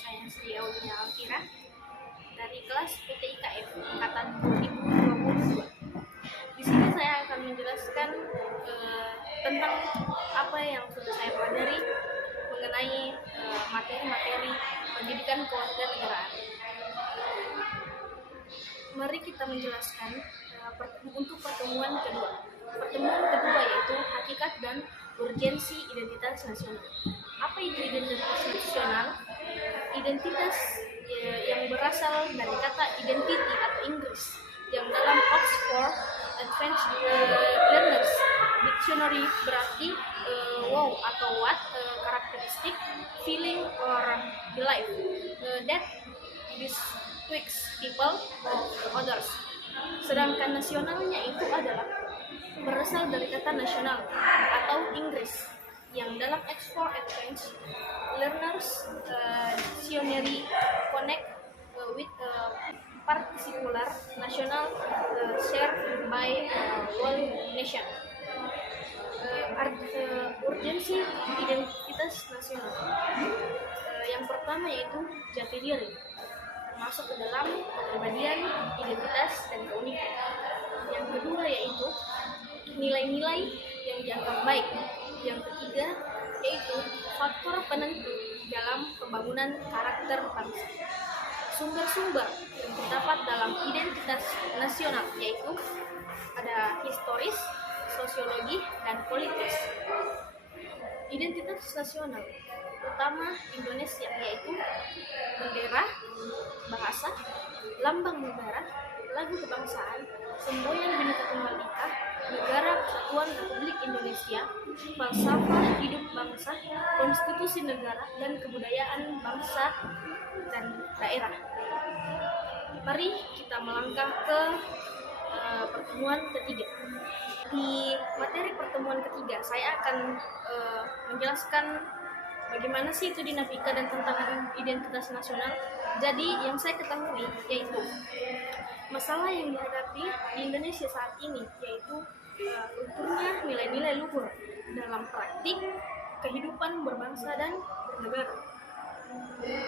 saya Sri Aulia Alkira dari kelas PTIKF angkatan 2022. Di sini saya akan menjelaskan tentang apa yang sudah saya pelajari mengenai materi-materi pendidikan kewarganegaraan. Mari kita menjelaskan untuk pertemuan kedua. Pertemuan kedua yaitu hakikat dan urgensi identitas nasional. Apa itu identitas nasional? Identitas yang berasal dari kata identity atau Inggris yang dalam Oxford Advanced Learners Dictionary berarti wow atau what, characteristic, feeling or belief that distinguishes people of others. Sedangkan nasionalnya itu adalah berasal dari kata nasional atau Inggris yang dalam Oxford Advanced Learners Dictionary connect with particular national shared by whole nation. Urgensi identitas nasional. Yang pertama yaitu jati diri, termasuk ke dalam kepribadian, identitas, dan keunikan. Yang kedua yaitu nilai-nilai yang dianggap baik. Yang ketiga yaitu faktor penentu dalam pembangunan karakter bangsa. Sumber-sumber yang terdapat dalam identitas nasional yaitu ada historis, sosiologi, dan politis. Identitas nasional utama Indonesia yaitu bendera, bahasa, lambang negara, lagu kebangsaan, semboyan Bhinneka Tunggal Ika, Negara Kesatuan Republik Indonesia, falsafah hidup bangsa, konstitusi negara, dan kebudayaan bangsa dan daerah. Mari kita melangkah ke pertemuan ketiga. Di materi pertemuan ketiga, saya akan menjelaskan bagaimana sih itu dinamika dan tantangan identitas nasional. Jadi yang saya ketahui yaitu masalah yang dihadapi di Indonesia saat ini yaitu lunturnya nilai-nilai luhur dalam praktik kehidupan berbangsa dan bernegara.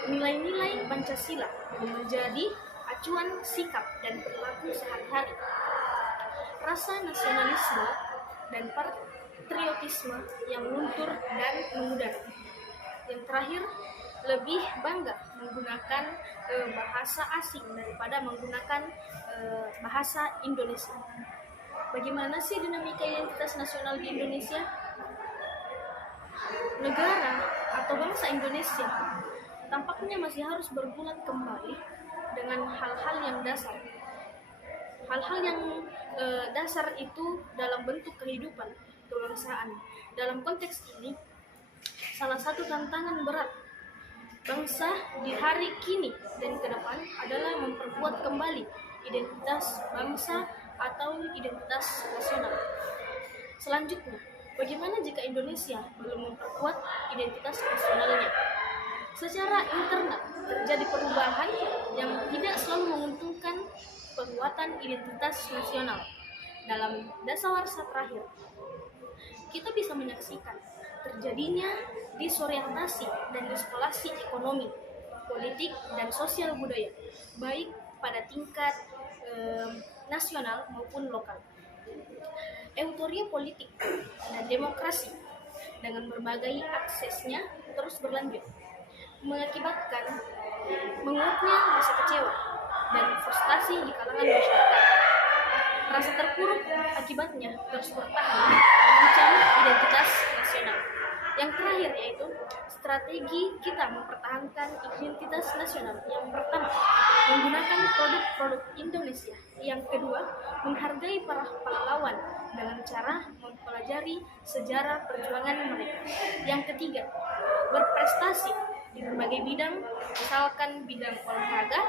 Nilai-nilai Pancasila menjadi acuan sikap dan perilaku sehari-hari. Rasa nasionalisme dan patriotisme yang luntur dan memudar. Yang terakhir, lebih bangga menggunakan bahasa asing daripada menggunakan bahasa Indonesia. Bagaimana sih dinamika identitas nasional di Indonesia? Negara atau bangsa Indonesia tampaknya masih harus bergulat kembali dengan hal-hal yang dasar. Hal-hal yang dasar itu dalam bentuk kehidupan kebangsaan. Dalam konteks ini, salah satu tantangan berat bangsa di hari kini dan ke depan adalah memperkuat kembali identitas bangsa atau identitas nasional. Selanjutnya, bagaimana jika Indonesia belum memperkuat identitas nasionalnya? Secara internal terjadi perubahan yang tidak selalu menguntungkan penguatan identitas nasional. Dalam dasawarsa terakhir, kita bisa menyaksikan terjadinya disorientasi dan eskalasi ekonomi, politik, dan sosial budaya, baik pada tingkat nasional maupun lokal. Euforia politik dan demokrasi dengan berbagai aksesnya terus berlanjut, mengakibatkan menguatnya rasa kecewa dan frustasi di kalangan masyarakat. Rasa terpuruk akibatnya terus bertahan mengancam identitas nasional. Yang terakhir yaitu strategi kita mempertahankan identitas nasional. Yang pertama, menggunakan produk-produk Indonesia. Yang kedua, menghargai para pahlawan dengan cara mempelajari sejarah perjuangan mereka. Yang ketiga, berprestasi di berbagai bidang, misalkan bidang olahraga,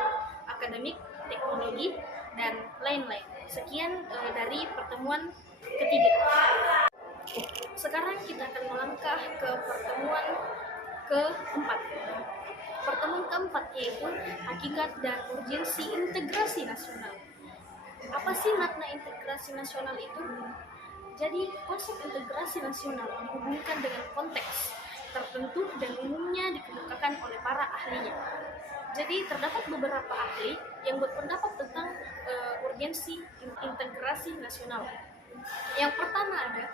akademik, teknologi, dan lain-lain. Sekian dari pertemuan ketiga. Sekarang kita akan melangkah ke pertemuan keempat. Pertemuan keempat yaitu hakikat dan urgensi integrasi nasional. Apa sih makna integrasi nasional itu? Jadi konsep integrasi nasional dihubungkan dengan konteks tertentu dan umumnya dikemukakan oleh para ahlinya. Jadi terdapat beberapa ahli yang berpendapat tentang urgensi integrasi nasional. Yang pertama ada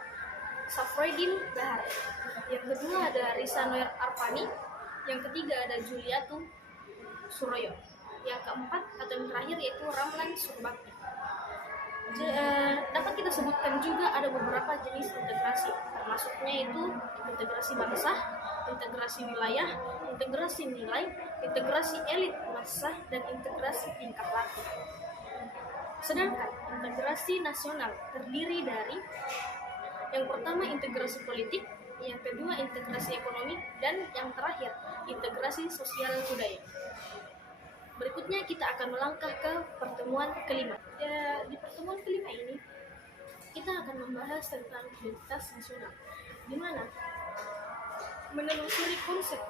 Safroidin Bahar, yang kedua ada Risa Noer Arfani, yang ketiga ada Juliatu Suroyo, yang keempat atau yang terakhir yaitu Ramlan Surbakti. Dapat kita sebutkan juga ada beberapa jenis integrasi, termasuknya itu integrasi bangsa, integrasi wilayah, integrasi nilai, integrasi elit massa, dan integrasi tingkah laku. Sedangkan integrasi nasional terdiri dari yang pertama integrasi politik, yang kedua integrasi ekonomi, dan yang terakhir integrasi sosial budaya. Berikutnya kita akan melangkah ke pertemuan kelima. Di pertemuan kelima ini kita akan membahas tentang identitas nasional, di mana menelusuri konsep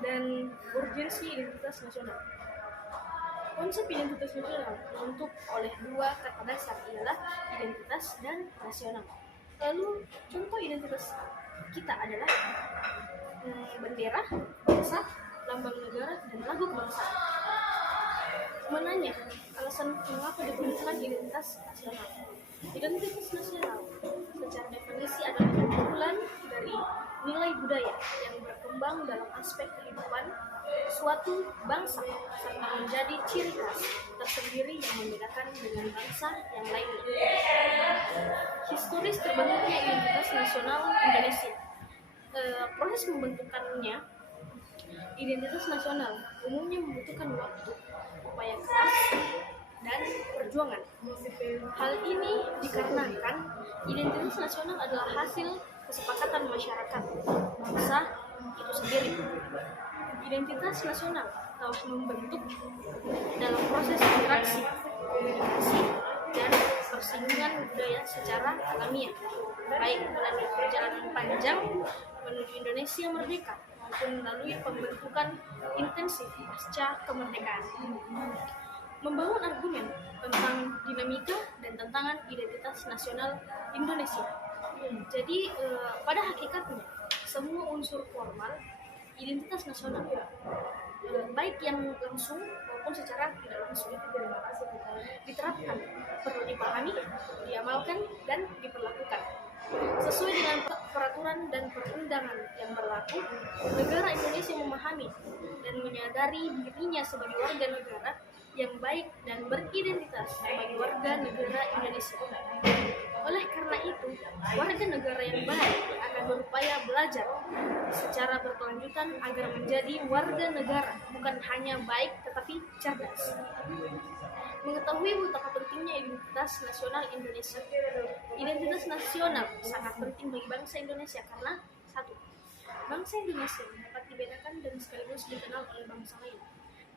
dan urgensi identitas nasional. Konsep identitas nasional dibentuk oleh dua kata dasar, ialah identitas dan nasional. Lalu contoh identitas kita adalah bendera, bangsa, lambang negara, dan lagu kebangsaan. Menanya alasan mengapa diperlukan identitas nasional. Identitas nasional secara definisi adalah kumpulan dari nilai budaya yang berkembang dalam aspek kehidupan suatu bangsa serta menjadi ciri khas tersendiri yang membedakan dengan bangsa yang lainnya. Historis terbentuknya identitas nasional Indonesia. Proses membentukannya identitas nasional umumnya membutuhkan waktu, upaya keras, dan perjuangan. Hal ini dikarenakan identitas nasional adalah hasil kesepakatan masyarakat bangsa itu sendiri. Identitas nasional telah membentuk dalam proses interaksi, komunikasi, dan persinggungan budaya secara alamiah, baik melalui perjalanan panjang menuju Indonesia merdeka maupun melalui pembentukan intensif pasca kemerdekaan. Membangun argumen tentang dinamika dan tantangan identitas nasional Indonesia. Jadi pada hakikatnya semua unsur formal identitas nasional, baik yang langsung maupun secara tidak langsung, diterapkan, perlu dipahami, diamalkan, dan diperlakukan sesuai dengan peraturan dan perundangan yang berlaku. Negara Indonesia memahami dan menyadari dirinya sebagai warga negara yang baik dan beridentitas sebagai warga negara Indonesia. Oleh karena itu, warga negara yang baik akan berupaya belajar secara berkelanjutan agar menjadi warga negara bukan hanya baik tetapi cerdas. Mengetahui betapa pentingnya identitas nasional Indonesia. Identitas nasional sangat penting bagi bangsa Indonesia karena satu, bangsa Indonesia dapat dibedakan dan sekaligus dikenal oleh bangsa lain.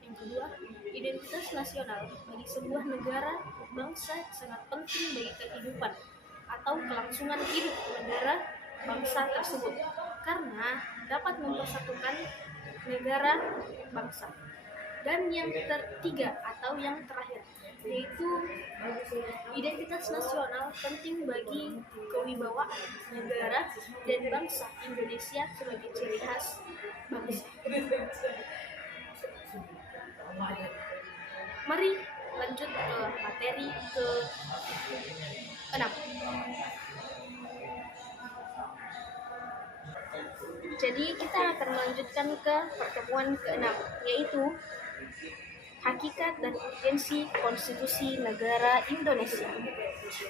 Yang kedua, identitas nasional bagi sebuah negara bangsa sangat penting bagi kehidupan atau kelangsungan hidup negara bangsa tersebut karena dapat mempersatukan negara bangsa. Dan yang ketiga atau yang terakhir, yaitu identitas nasional penting bagi kewibawaan negara dan bangsa Indonesia sebagai ciri khas bangsa. Mari lanjut ke materi ke-6. Jadi kita akan melanjutkan ke pertemuan ke-6, yaitu hakikat dan urgensi konstitusi negara Indonesia.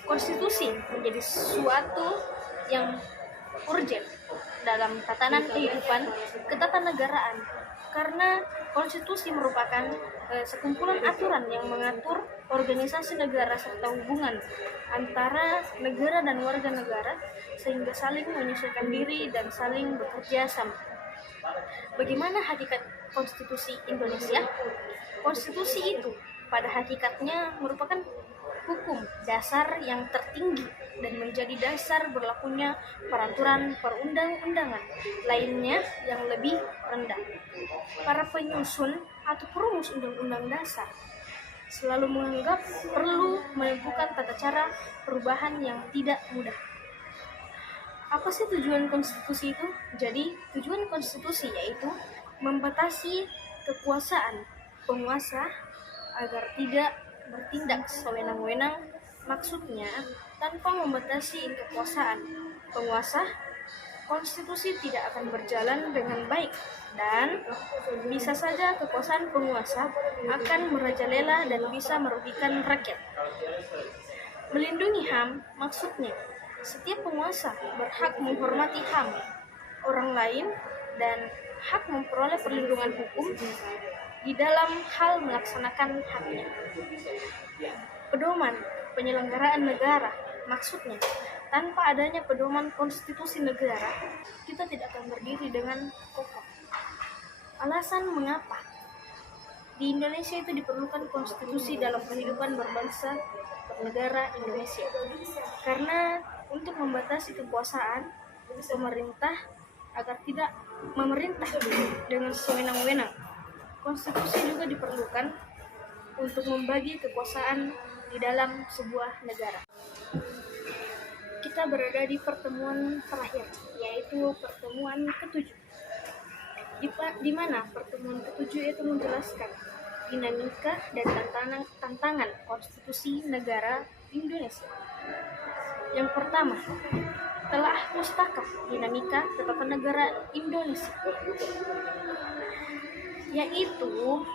Konstitusi menjadi sesuatu yang urgen dalam tatanan kehidupan ketatanegaraan karena konstitusi merupakan sekumpulan aturan yang mengatur organisasi negara serta hubungan antara negara dan warga negara sehingga saling menyesuaikan diri dan saling bekerja sama. Bagaimana hakikat konstitusi Indonesia? Konstitusi itu pada hakikatnya merupakan hukum dasar yang tertinggi dan menjadi dasar berlakunya peraturan perundang-undangan lainnya yang lebih rendah. Para penyusun atau perumus undang-undang dasar selalu menganggap perlu menentukan tata cara perubahan yang tidak mudah. Apa sih tujuan konstitusi itu? Jadi, tujuan konstitusi yaitu membatasi kekuasaan penguasa agar tidak bertindak sewenang-wenang. Maksudnya, tanpa membatasi kekuasaan penguasa, konstitusi tidak akan berjalan dengan baik dan bisa saja kekuasaan penguasa akan merajalela dan bisa merugikan rakyat. Melindungi HAM maksudnya setiap penguasa berhak menghormati HAM orang lain dan hak memperoleh perlindungan hukum di dalam hal melaksanakan haknya. Pedoman penyelenggaraan negara maksudnya tanpa adanya pedoman konstitusi negara, kita tidak akan berdiri dengan kokoh. Alasan mengapa di Indonesia itu diperlukan konstitusi dalam kehidupan berbangsa bernegara Indonesia. Karena untuk membatasi kekuasaan pemerintah agar tidak memerintah dengan sewenang-wenang. Konstitusi juga diperlukan untuk membagi kekuasaan di dalam sebuah negara. Kita berada di pertemuan terakhir, yaitu pertemuan ke-7. Di mana pertemuan ke-7 itu menjelaskan dinamika dan tantangan konstitusi negara Indonesia. Yang pertama, telah pustaka dinamika ketatanegaraan Indonesia, yaitu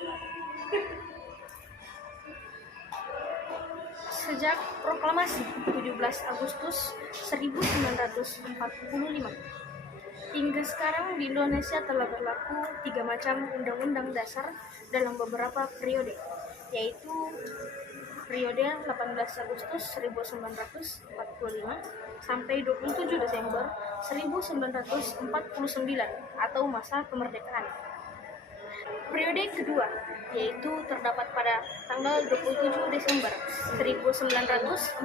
sejak proklamasi 17 Agustus 1945 hingga sekarang di Indonesia telah berlaku 3 macam undang-undang dasar dalam beberapa periode, yaitu periode 18 Agustus 1945 sampai 27 Desember 1949 atau masa kemerdekaan. Periode kedua yaitu terdapat pada tanggal 27 Desember 1949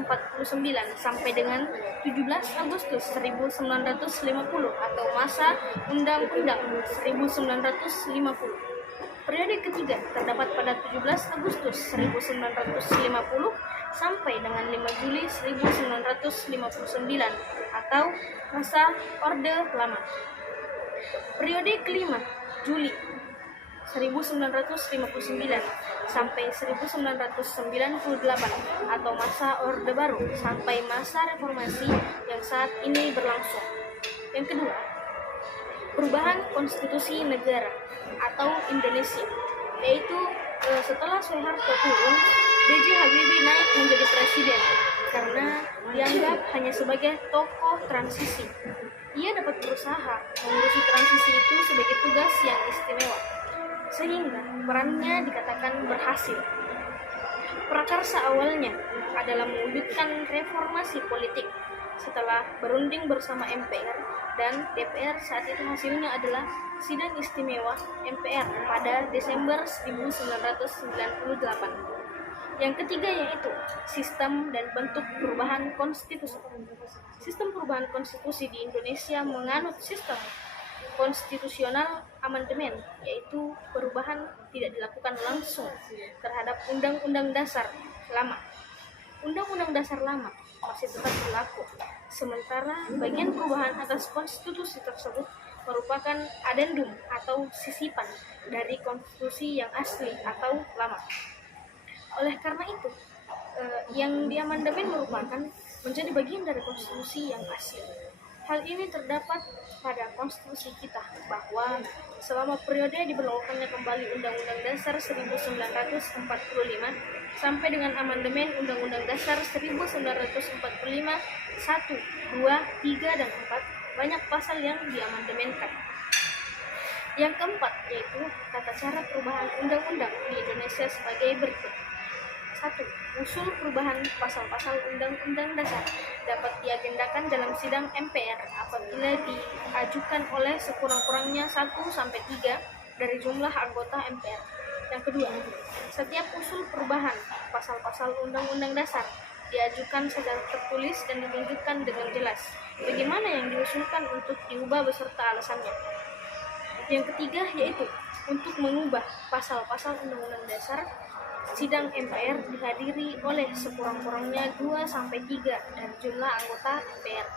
sampai dengan 17 Agustus 1950 atau masa Undang-Undang 1950. Periode ketiga terdapat pada 17 Agustus 1950 sampai dengan 5 Juli 1959 atau masa Orde Lama. Periode kelima Juli 1959 sampai 1998 atau masa Orde Baru sampai masa reformasi yang saat ini berlangsung. Yang kedua, perubahan konstitusi negara atau Indonesia, yaitu setelah Soeharto turun, B.J. Habibie naik menjadi presiden karena dianggap hanya sebagai tokoh transisi. Ia dapat berusaha mengurusi transisi itu sebagai tugas yang istimewa, sehingga perannya dikatakan berhasil. Prakarsa awalnya adalah mewujudkan reformasi politik setelah berunding bersama MPR dan DPR. Saat itu hasilnya adalah Sidang Istimewa MPR pada Desember 1998. Yang ketiga yaitu sistem dan bentuk perubahan konstitusi. Sistem perubahan konstitusi di Indonesia menganut sistem konstitusional amandemen, yaitu perubahan tidak dilakukan langsung terhadap Undang-Undang Dasar lama. Undang-Undang Dasar lama masih tetap berlaku, sementara bagian perubahan atas konstitusi tersebut merupakan adendum atau sisipan dari konstitusi yang asli atau lama. Oleh karena itu, yang diamandemen merupakan menjadi bagian dari konstitusi yang asli. Hal ini terdapat pada konstitusi kita bahwa selama periode diberlakukannya kembali Undang-Undang Dasar 1945 sampai dengan amandemen Undang-Undang Dasar 1945 1, 2, 3, dan 4 banyak pasal yang diamandemenkan. Yang keempat yaitu tata cara perubahan undang-undang di Indonesia sebagai berikut. 1. Usul perubahan pasal-pasal Undang-Undang Dasar dapat diagendakan dalam sidang MPR apabila diajukan oleh sekurang-kurangnya 1-3 dari jumlah anggota MPR. Yang kedua, setiap usul perubahan pasal-pasal Undang-Undang Dasar diajukan secara tertulis dan ditunjukkan dengan jelas bagaimana yang diusulkan untuk diubah beserta alasannya. Yang ketiga yaitu untuk mengubah pasal-pasal Undang-Undang Dasar, sidang MPR dihadiri oleh sekurang-kurangnya 2-3 dari jumlah anggota MPR.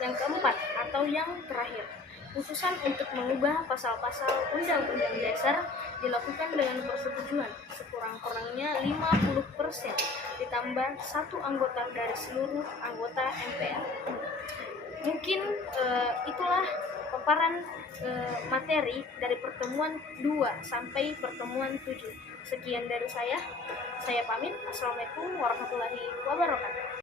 Yang keempat atau yang terakhir, putusan untuk mengubah pasal-pasal Undang-Undang Dasar dilakukan dengan persetujuan sekurang-kurangnya 50% ditambah 1 anggota dari seluruh anggota MPR. Mungkin itulah paparan materi dari pertemuan 2 sampai pertemuan 7. Sekian dari saya pamit. Assalamualaikum warahmatullahi wabarakatuh.